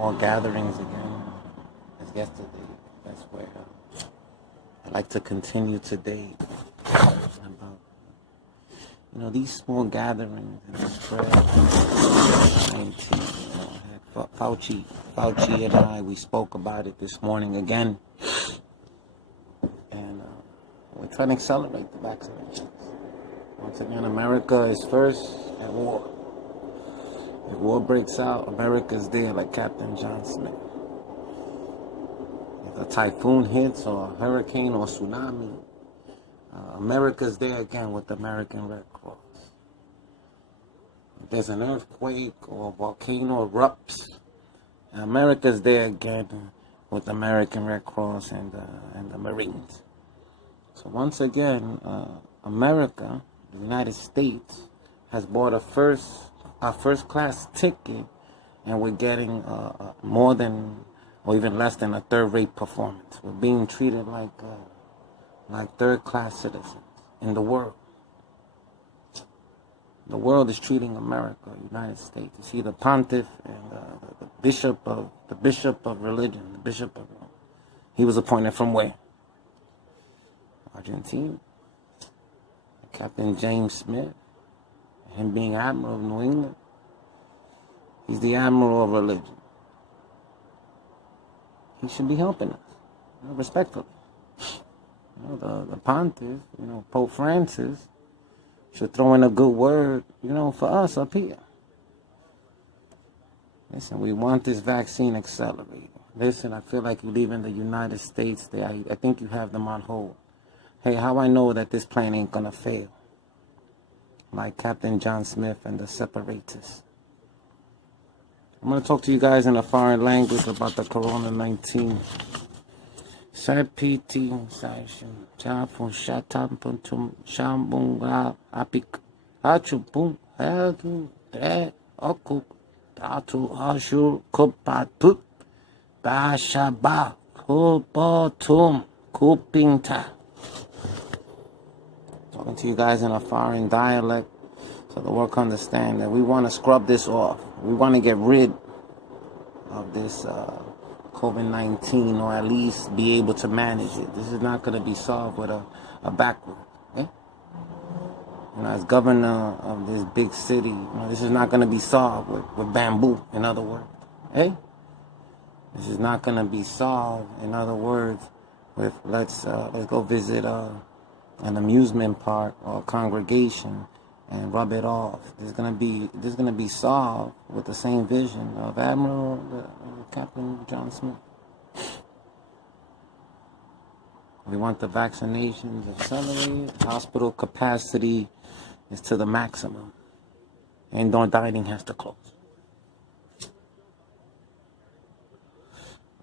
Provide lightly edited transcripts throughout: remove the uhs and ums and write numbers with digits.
more gatherings again as yesterday. That's where I'd like to continue today about, these small gatherings and the spread of COVID-19. Fauci and I, we spoke about it this morning again, and we're trying to accelerate the vaccinations. Once again, America is first at war. If war breaks out, America's there like Captain John Smith. If a typhoon hits or a hurricane or tsunami, America's there again with the American Red Cross. If there's an earthquake or a volcano erupts, America's there again with the American Red Cross and the Marines. So once again, America, the United States, has bought a first-class ticket, and we're getting more than, or even less than, a third-rate performance. We're being treated like third-class citizens in the world. The world is treating America, United States. You see, the pontiff and the bishop of religion, the bishop of, he was appointed from where? Argentina. Captain James Smith, him being Admiral of New England, he's the Admiral of religion. He should be helping us, respectfully. The pontiff, Pope Francis, should throw in a good word, for us up here. Listen, we want this vaccine accelerated. Listen, I feel like you live in the United States there. I think you have them on hold. Hey, how I know that this plane ain't gonna fail? Like Captain John Smith and the separatists. I'm gonna talk to you guys in a foreign language about the Corona-19. Sapiti Sashim Chafun Shatampuntum Shambunga Apik Achupun Hadu Dre Okuk Tatu Ashur Kupatut Bashaba Kupotum Kupinta. Talking to you guys in a foreign dialect so the world can understand that we want to scrub this off. We want to get rid of this COVID-19, or at least be able to manage it. This is not going to be solved with a backward. Eh? As governor of this big city, this is not going to be solved with bamboo, in other words. Eh? This is not going to be solved, in other words, with let's go visit an amusement park or a congregation and rub it off. This is gonna be solved with the same vision of Captain John Smith. We want the vaccinations accelerated. Hospital capacity is to the maximum, and dining has to close.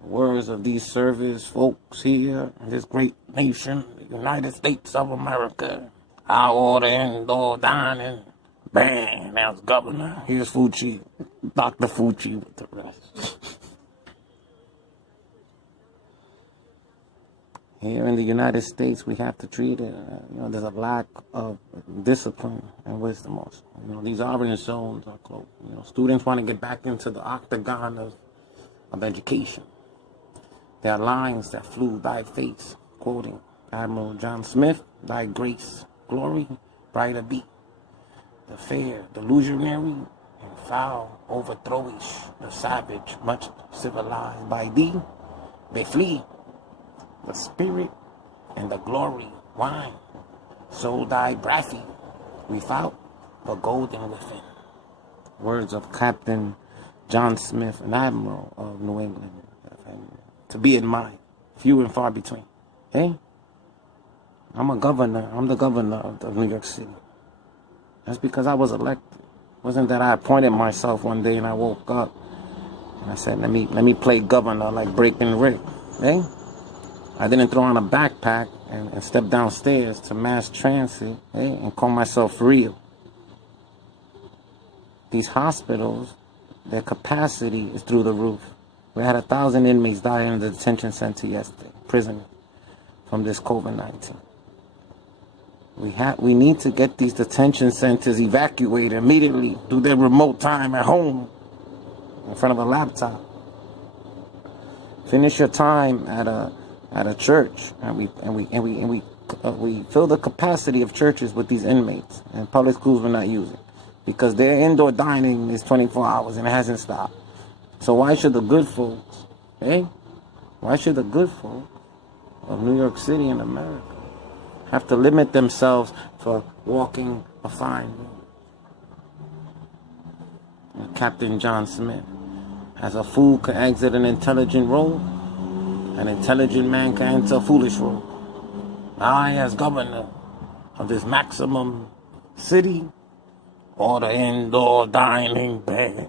The words of these service folks here in this great nation, the United States of America. I order indoor dining. Bang, that's governor. Here's Fucci, Dr. Fucci with the rest. Here in the United States, we have to treat it, there's a lack of discipline and wisdom also. These orange zones are closed. Students want to get back into the octagon of education. There are lines that flew thy face, quoting Admiral John Smith, thy grace, glory, brighter be. The fair, delusionary, and foul overthrowish, the savage, much civilized by thee, they flee. The spirit and the glory, wine, so thy breathy, without, but golden within. Words of Captain John Smith, an Admiral of New England. To be in mind, few and far between. Hey, I'm the governor of New York City. That's because I was elected. It wasn't that I appointed myself one day and I woke up and I said, let me play governor like Breaking Rick. Hey, I didn't throw on a backpack and step downstairs to mass transit, hey, and call myself real. These hospitals, their capacity is through the roof. We had 1,000 inmates die in the detention center yesterday, prisoners, from this COVID-19. We need to get these detention centers evacuated immediately, do their remote time at home, in front of a laptop. Finish your time at a church, and we fill the capacity of churches with these inmates, and public schools we're not using because their indoor dining is 24 hours and it hasn't stopped. So why should the good folks, why should the good folks of New York City and America have to limit themselves for walking a fine road? And Captain John Smith, as a fool can exit an intelligent road, an intelligent man can enter a foolish road. I, as governor of this maximum city, order indoor dining ban.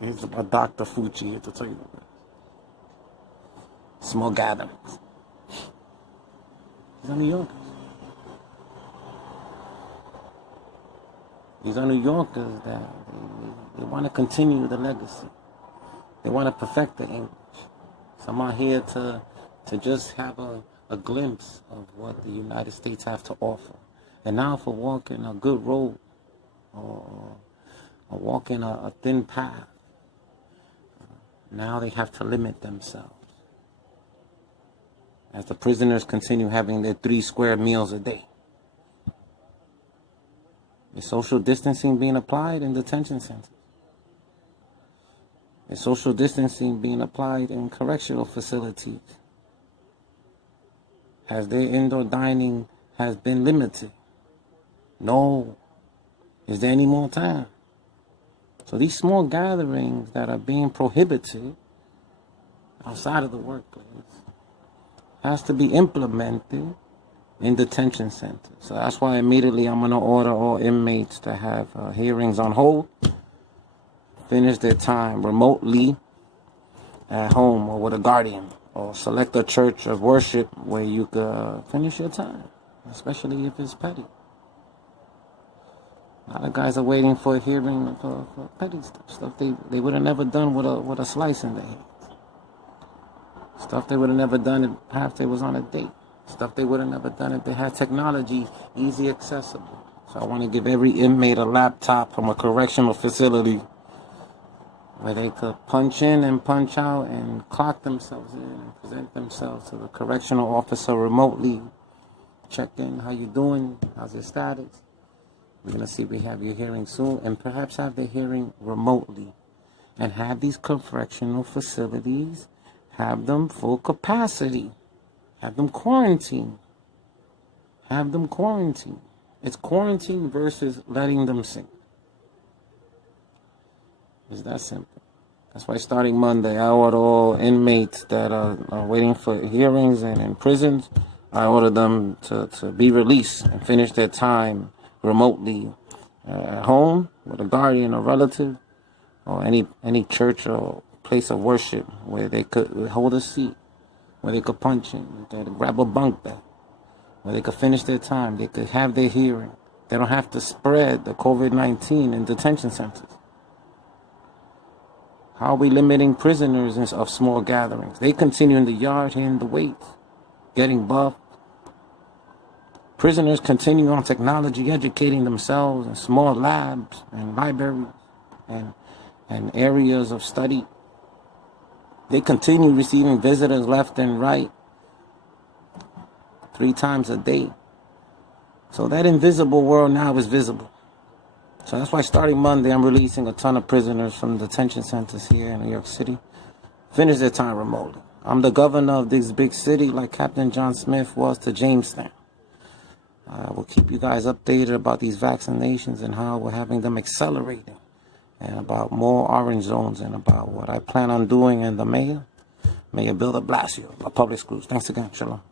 Here's my Dr. Fucci here to tell you about this. Small gatherings. These are New Yorkers. These are New Yorkers that they want to continue the legacy. They want to perfect the English. Some are here to just have a glimpse of what the United States have to offer. And now for walking a good road or walking a thin path, now they have to limit themselves. As the prisoners continue having their 3 square meals a day. Is social distancing being applied in detention centers? Is social distancing being applied in correctional facilities? Has their indoor dining has been limited? No. Is there any more time? So these small gatherings that are being prohibited outside of the workplace has to be implemented in detention centers. So that's why immediately I'm going to order all inmates to have hearings on hold, finish their time remotely at home or with a guardian, or select a church of worship where you could finish your time, especially if it's petty. A lot of guys are waiting for a hearing for petty stuff they would have never done with a slice in their hands. Stuff they would have never done if they was on a date. Stuff they would have never done if they had technology easy accessible. So I want to give every inmate a laptop from a correctional facility where they could punch in and punch out and clock themselves in and present themselves to the correctional officer remotely. Check in, how you doing? How's your status? We're going to see if we have your hearing soon, and perhaps have the hearing remotely. And have these correctional facilities, have them full capacity. Have them quarantine. Have them quarantine. It's quarantine versus letting them sink. It's that simple. That's why starting Monday, I order all inmates that are waiting for hearings and in prisons, I order them to be released and finish their time remotely at home with a guardian or relative, or any church or place of worship where they could hold a seat, where they could punch in, they could grab a bunk bed, where they could finish their time, they could have their hearing. They don't have to spread the Covid-19 in detention centers. How are we limiting prisoners of small gatherings? They continue in the yard hitting the weights, getting buffed. Prisoners continue on technology, educating themselves in small labs and libraries and areas of study. They continue receiving visitors left and right 3 times a day. So that invisible world now is visible. So that's why starting Monday, I'm releasing a ton of prisoners from detention centers here in New York City. Finish their time remotely. I'm the governor of this big city like Captain John Smith was to Jamestown. We'll keep you guys updated about these vaccinations and how we're having them accelerating, and about more orange zones, and about what I plan on doing in the mayor, Mayor Bill de Blasio, of public schools. Thanks again. Shalom.